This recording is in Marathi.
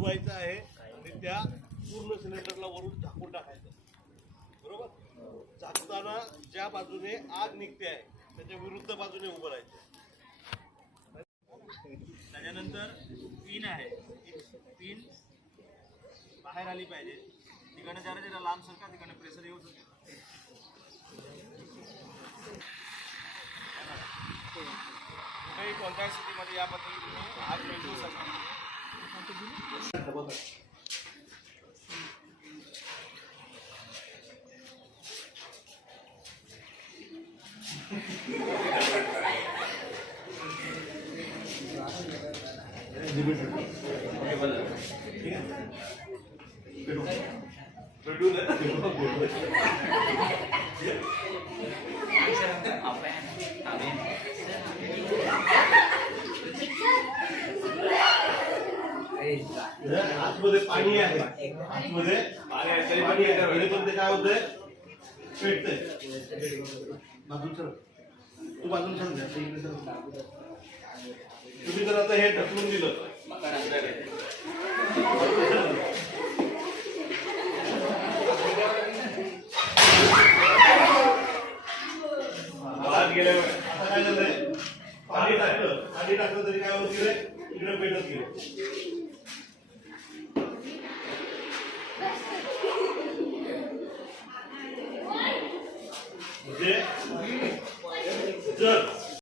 बुजवायचं आहे आणि त्या पूर्ण सिलेंडरला वरून झाकून टाकायचं. बरोबर. झाकताना ज्या बाजूने आग निघते आहे त्याच्या विरुद्ध बाजूने उभं राहायचं. त्याच्यानंतर पिन आहे, पिन बाहेर आली पाहिजे. तिकडनं जरा जरा लांब सरका, तिकडनं प्रेशर येऊ शकतो. कुठेही कोणत्याही स्थितीमध्ये या पद्धतीने आग पेटवू शकता. आतमध्ये पाणी आहे, आतमध्ये पाणी आहे तरी पण ते काय होतंय, पेटतंय. बाजून सर, तू बाजून सर द्या. तुम्ही जर आता हे ढकलून दिलं